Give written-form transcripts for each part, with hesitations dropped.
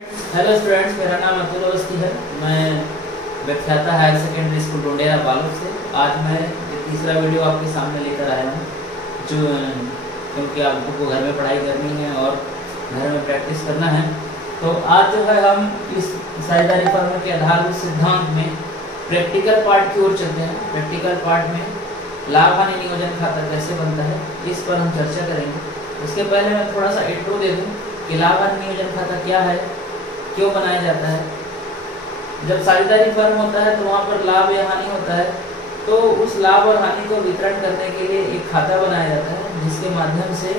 Hello students, मेरा नाम अतुल अवस्थी है। मैं व्याख्याता हायर सेकेंडरी स्कूल डोंडेरा बालोद से आज मैं तीसरा वीडियो आपके सामने लेकर आया हूँ, जो क्योंकि आप लोगों को घर में पढ़ाई करनी है और घर में प्रैक्टिस करना है। तो आज जो है हम इस साझेदारी फर्म के आधारभूत सिद्धांत में प्रैक्टिकल पार्ट की ओर चलते हैं। प्रैक्टिकल पार्ट में लाभ हानि नियोजन खाता कैसे बनता है, इस पर हम चर्चा करेंगे। उसके पहले मैं थोड़ा सा इंट्रो दे दूँ कि लाभ हानि नियोजन खाता क्या है, क्यों बनाया जाता है। जब साझेदारी फर्म होता है तो वहाँ पर लाभ या हानि होता है, तो उस लाभ और हानि को वितरण करने के लिए एक खाता बनाया जाता है, जिसके माध्यम से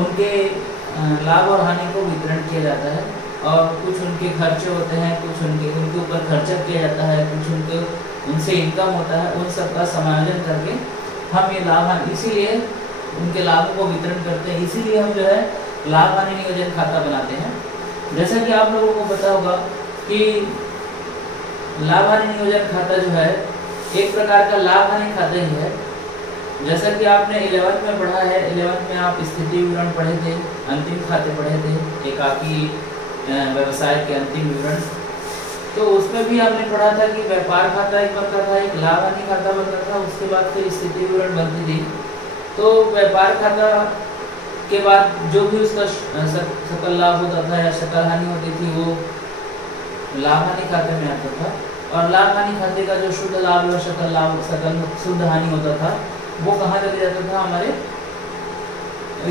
उनके लाभ और हानि को वितरण किया जाता है। और कुछ उनके खर्चे होते हैं, कुछ उनके ऊपर खर्चा किया जाता है, कुछ उनसे इनकम होता है, उन सब का समायोजन करके हम ये लाभ हानि, इसीलिए उनके लाभों को वितरण करते हैं, इसीलिए हम जो है लाभ हानि नियोजन खाता बनाते हैं। जैसा कि आप लोगों को पता होगा कि लाभ हानि नियोजन खाता जो है एक प्रकार का लाभ हानि खाता ही है। जैसा कि आपने 11th में पढ़ा है, 11th में आप स्थिति विवरण पढ़े थे, अंतिम खाते पढ़े थे, एकाकी व्यवसाय के अंतिम विवरण। तो उसमें भी आपने पढ़ा था कि व्यापार खाता एक बनता था, एक लाभ हानि खाता बनता था, उसके बाद फिर स्थिति विवरण बनती थी। तो व्यापार खाता के बाद जो भी उसका सकल लाभ होता था या सकल हानि होती थी, वो लाभ हानि खाते में आता था। और लाभ हानि खाते का जो शुद्ध लाभ और सकल लाभ, सकल शुद्ध हानि होता था, वो कहाँ चले जाता था, हमारे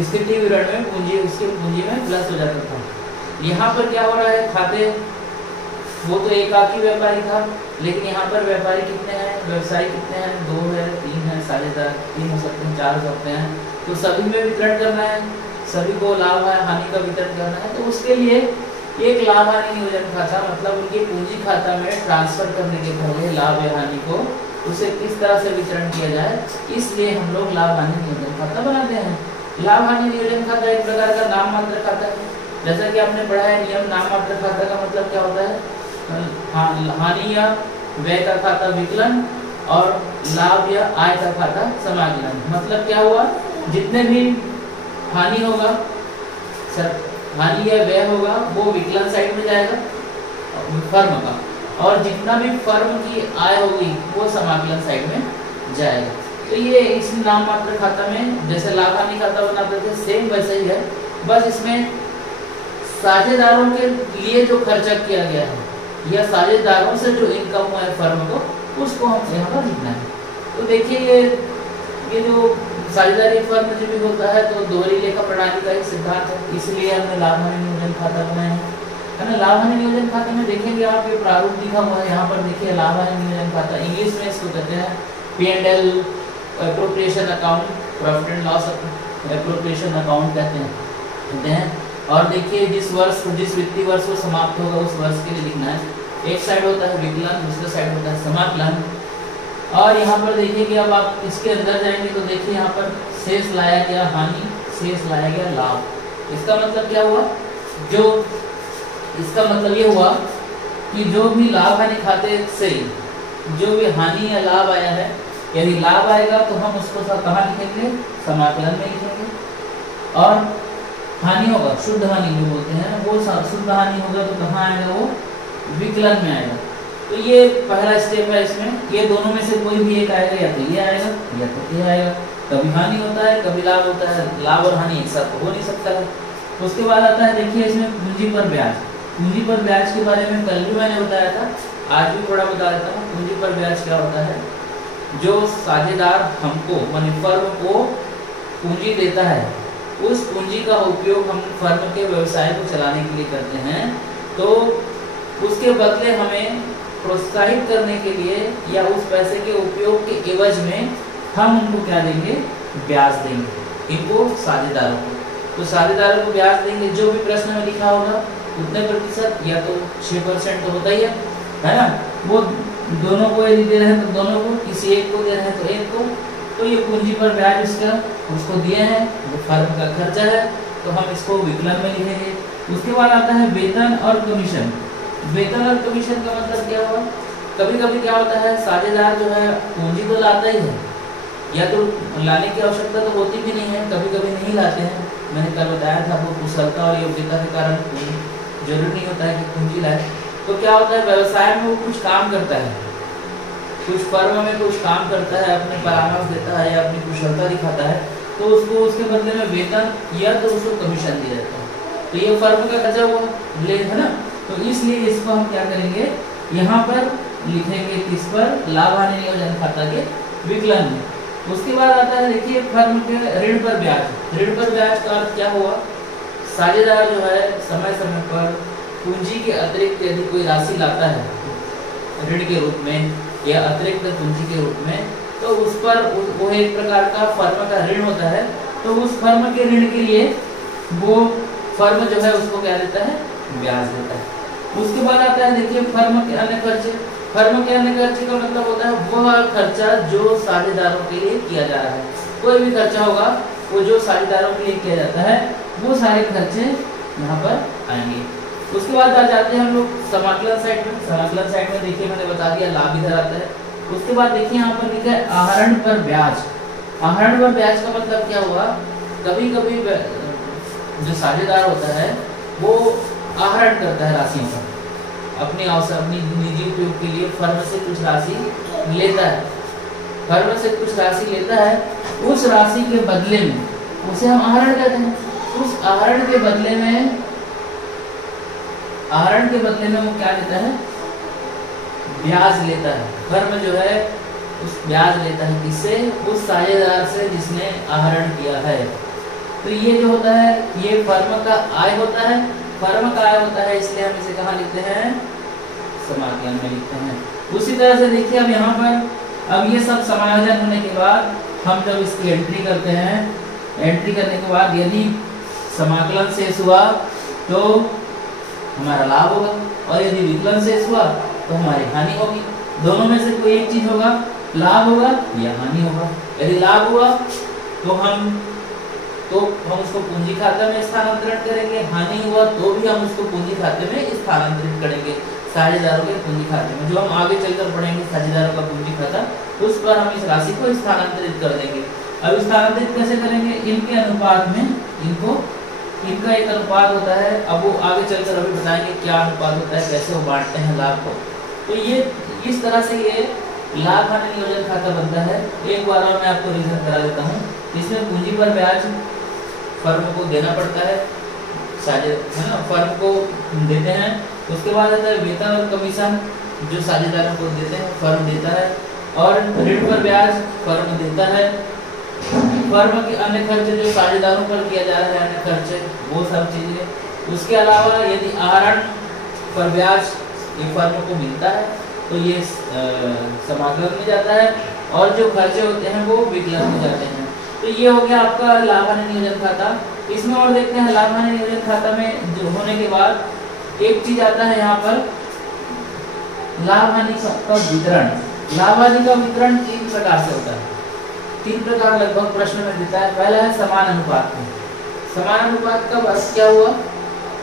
स्थिति विवरण में पूंजी, उसकी पूंजी में प्लस हो जाता था। यहाँ पर क्या हो रहा है, खाते वो तो एकाकी व्यापारी था, लेकिन यहाँ पर व्यापारी कितने हैं, व्यवसायी कितने हैं, 2 है, 3 है, साझेदार 3 हो सकते हैं, 4 हो सकते हैं। तो सभी में वितरण करना है, सभी को लाभ हानि का वितरण करना है। तो उसके लिए एक लाभ हानि नियोजन खाता, मतलब उनकी पूंजी खाता में ट्रांसफर करने के पहले लाभ या हानि को उसे किस तरह से वितरण किया जाए, इसलिए हम लोग लाभ हानि नियोजन खाता बनाते हैं। लाभ हानि नियोजन खाता एक प्रकार का नाम मात्र खाता है। जैसा कि आपने पढ़ा है नियम, नाम मात्र खाता का मतलब क्या होता है, हानि या व्यय का खाता विकलन और लाभ या आय का खाता समाकलन। मतलब क्या हुआ, जितने भी हानि होगा, हानि या व्यय होगा, वो विकलन साइड में जाएगा फर्म का, और जितना भी फर्म की आय होगी वो समाकलन साइड में जाएगा। तो ये इस नाम मात्र खाता में जैसे लाभ हानि खाता बनाते थे, सेम वैसे ही है, बस इसमें साझेदारों के लिए जो खर्चा किया गया है या साझेदारों से जो इनकम हुआ है फर्म को, उसको हम यहाँ पर लिखना है। तो देखिए ये जो साझेदारी फर्म जो भी होता है, तो दोहरी लेखा प्रणाली का एक सिद्धांत है, इसलिए हमने लाभ हानि नियोजन खाता बनाया है ना। लाभ हानि नियोजन खाते में देखेंगे आप, ये प्रारूप लिखा हुआ है यहाँ पर, देखिए लाभ हानि नियोजन खाता, इंग्लिश में इसको कहते हैं P&L appropriation account, profit and loss appropriation account कहते हैं। और देखिए जिस वित्तीय वर्ष को समाप्त होगा उस वर्ष के लिए लिखना है। एक साइड होता है विकलन, दूसरा साइड होता है समाकलन। और यहाँ पर देखिए कि अब आप इसके अंदर जाएंगे तो देखिए यहाँ पर शेष लाया गया हानि, शेष लाया गया लाभ। इसका मतलब क्या हुआ, इसका मतलब ये हुआ कि जो भी लाभ हानि खाते से जो भी हानि या लाभ आया है, यदि लाभ आएगा तो हम उसको कहाँ लिखेंगे, समाकलन में लिखेंगे। और हानि होगा, शुद्ध हानि जो बोलते हैं, वो शुद्ध हानि होगा तो कहाँ आएगा, वो विकलन में आएगा। तो ये पहला स्टेप है इसमें, ये दोनों में से कोई भी एक आएगा, या तो ये आएगा या तो ये आएगा। कभी हानि होता है, कभी लाभ होता है, लाभ और हानि एक साथ हो नहीं सकता है। उसके बाद आता है देखिए इसमें पूंजी पर ब्याज। पूंजी पर ब्याज के बारे में कल भी मैंने बताया था, आज भी थोड़ा बता देता हूँ। पूंजी पर ब्याज क्या होता है, जो साझेदार हमको माने फर्म को पूंजी देता है, उस पूंजी का उपयोग हम फर्म के व्यवसाय को चलाने के लिए करते हैं। तो उसके बदले हमें प्रोत्साहित करने के लिए या उस पैसे के उपयोग के एवज में हम उनको क्या देंगे, ब्याज देंगे इनको, साझेदारों को। तो साझेदारों को ब्याज देंगे, जो भी प्रश्न में लिखा होगा उतने प्रतिशत, या तो 6% तो होता ही है ना। वो दोनों को यदि दे रहे हैं तो दोनों को, किसी एक को दे रहे हैं तो एक को। तो ये पूंजी पर ब्याज उसको दिए हैं, वो फर्म का खर्चा है, तो हम इसको विकलन में लिखेंगे। उसके बाद आता है वेतन और कमीशन। वेतन और कमीशन का मतलब क्या हुआ, कभी कभी क्या होता है, साझेदार जो है पूंजी तो लाता ही है, या तो लाने की आवश्यकता तो होती भी नहीं है, कभी कभी नहीं लाते हैं। मैंने कल बताया था, वो कुशलता और योग्यता के कारण जरूरी नहीं होता है कि पूंजी लाए। तो क्या होता है, व्यवसाय में वो कुछ काम करता है, कुछ फर्म में कुछ काम करता है, अपने परामर्श देता है या अपनी कुशलता दिखाता है, तो उसको उसके बदले में वेतन या तो उसको कमीशन दिया जाता है। तो ये फर्म का खर्चा हुआ ले है ना। तो इसलिए इसको हम क्या करेंगे, यहाँ पर लिखेंगे किस पर, लाभ हानि नियोजन खाता के विकलन में। उसके बाद आता है देखिए फर्म के ऋण पर ब्याज। ऋण पर ब्याज का अर्थ क्या हुआ, साझेदार जो है समय समय पर पूंजी के अतिरिक्त यदि कोई राशि लाता है ऋण के रूप में या अतिरिक्त पूंजी के रूप में, तो उस पर वो एक प्रकार का फर्म का ऋण होता है। तो उस फर्म के ऋण के लिए वो फर्म जो है उसको क्या देता है, ब्याज देता है। उसके बाद आता है देखिए फर्म के अन्य खर्चे। फर्म के अन्य खर्चे का मतलब होता है वह खर्चा जो साझेदारों के लिए किया जा रहा है। कोई भी खर्चा होगा वो जो साझेदारों के लिए किया जाता है, वो सारे खर्चे यहाँ पर आएंगे। उसके बाद आ जाते हैं हम लोग समाकलन साइड में। समाकलन साइड में देखिए मैंने बता दिया लाभ इधर आता है। उसके बाद देखिए यहाँ पर लिखा है आहरण पर ब्याज। आहरण पर ब्याज का मतलब क्या हुआ, कभी कभी जो साझेदार होता है वो आहरण करता है राशियों का, अपनी निजी उपयोग के लिए फर्म से कुछ राशि लेता है, फर्म से कुछ राशि लेता है, उस राशि के बदले में उसे हम आहरण कहते हैं। उस आहरण के बदले में वो क्या लेता है, ब्याज लेता है। फर्म जो है उस ब्याज लेता है किससे, उस साझेदार से जिसने आहरण किया है। तो ये जो होता है ये फर्म का आय होता है। फर्म का आय होता है इसलिए हम इसे कहाँ लिखते हैं, समाकलन में लिखते हैं। उसी तरह से देखिए अब यहाँ पर अब ये सब समायोजन होने के बाद हम जब इसकी एंट्री करते हैं, एंट्री करने के बाद यदि समाकलन शेष हुआ तो हमारा लाभ होगा, और यदि विकलन शेष हुआ तो हमारी हानि होगी। दोनों में से कोई एक चीज होगा, लाभ होगा या हानि होगा। यदि लाभ हुआ तो हम उसको पूंजी खाते में स्थानांतरण करेंगे, हानि हुआ तो भी हम उसको पूंजी खाते में स्थानांतरित करेंगे, साझेदारों के पूंजी खाते में। जो हम आगे चलकर पढ़ेंगे साझेदारों का पूंजी खाता, उस पर हम इस राशि को स्थानांतरित कर देंगे। अब स्थानांतरित कैसे करेंगे, इनके अनुपात में इनका एक अनुपात होता है। अब वो आगे चलकर अभी बताएंगे क्या अनुपात होता है, कैसे वो बांटते हैं लाभ को। तो ये इस तरह से ये लाभ हानि नियोजन खाता बनता है। एक बार और मैं आपको रिवीजन करा देता हूँ। इसमें पूंजी पर ब्याज फर्म को देना पड़ता है, फर्म को देते हैं। उसके बाद आता है वेतन और कमीशन जो साझेदारों को देते हैं, फर्म देता है। और ऋण पर ब्याज फर्म देता है। फर्म के अन्य खर्चे जो साझेदारों पर किया जा रहा है, अन्य खर्चे वो सब चीजें। उसके अलावा यदि आहरण पर ब्याज ये फर्म को मिलता है तो ये समाकलन में जाता है, और जो खर्चे होते हैं वो विकलन में जाते हैं। तो ये हो गया आपका लाभ हानि नियोजन खाता। इसमें और देखते हैं लाभ हानि नियोजन खाता में जो होने के बाद एक चीज आता है यहाँ पर, लाभ हानि का वितरण। लाभ हानि का वितरण 3 प्रकार से होता है। 3 प्रकार लगभग प्रश्न में देता है। पहला है समान अनुपात में। समान अनुपात का अर्थ क्या हुआ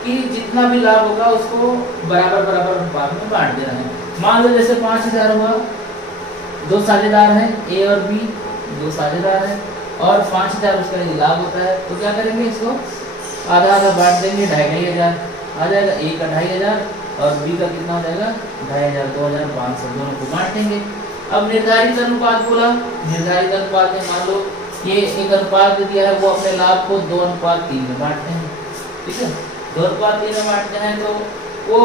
कि जितना भी लाभ होगा उसको बराबर बराबर अनुपात में बांट देना है। मान लो जैसे 5000 हुआ, 2 साझेदार हैं ए और बी, 2 साझेदार हैं, और 5000 उसका यदि लाभ होता है तो क्या करेंगे, इसको आधा आधा बांट देंगे, 2500 आ जाएगा। ए का 2500 और बी का कितना हो जाएगा, 2500, 2500 दोनों को बांट देंगे। अब निर्धारित अनुपात बोला, निर्धारित अनुपात में मान लो ये एक अनुपात दिया है, वो अपने लाभ को 2:3 में बांटते हैं, ठीक है। 2:3 में बांटते हैं तो वो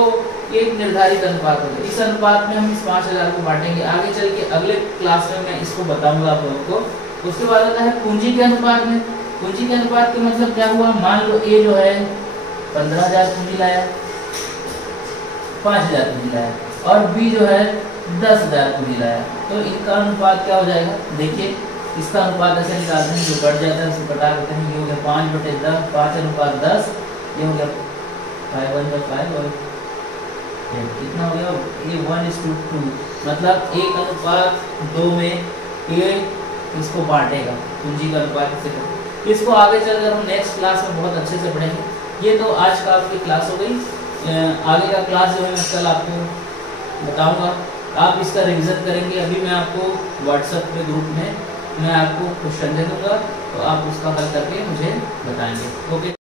एक निर्धारित अनुपात होगा। इस अनुपात में हम इस 5000 को बांटेंगे। आगे चल के अगले क्लास में मैं इसको बताऊंगा आप लोगों को। उसके बाद आता है पूंजी के अनुपात में। पूंजी के अनुपात का मतलब क्या हुआ, मान लो ए जो है 15000 पूंजी लाया, 5000 पूंजी लाया, और बी जो है 10000 पूंजी लाया, तो इनका अनुपात क्या हो जाएगा। देखिए इसका अनुपात ऐसे निकालते हैं, जो बढ़ जाता है उसको घटा देते हैं। ये हो गया 5/10, 5:10, ये हो गया 5/5 और कितना हो गया, ये 1:2, मतलब 1:2 में ये इसको बांटेगा, पूंजी का अनुपात इसे कर। इसको आगे चलकर हम नेक्स्ट क्लास में बहुत अच्छे से पढ़ेंगे। ये तो आज का आपकी क्लास हो गई। आगे का क्लास जो है मैं कल आपको बताऊंगा, आप इसका रिवीजन करेंगे। अभी मैं आपको व्हाट्सएप पे ग्रुप में मैं आपको क्वेश्चन दे दूंगा, तो आप उसका हल करके मुझे बताएंगे। ओके।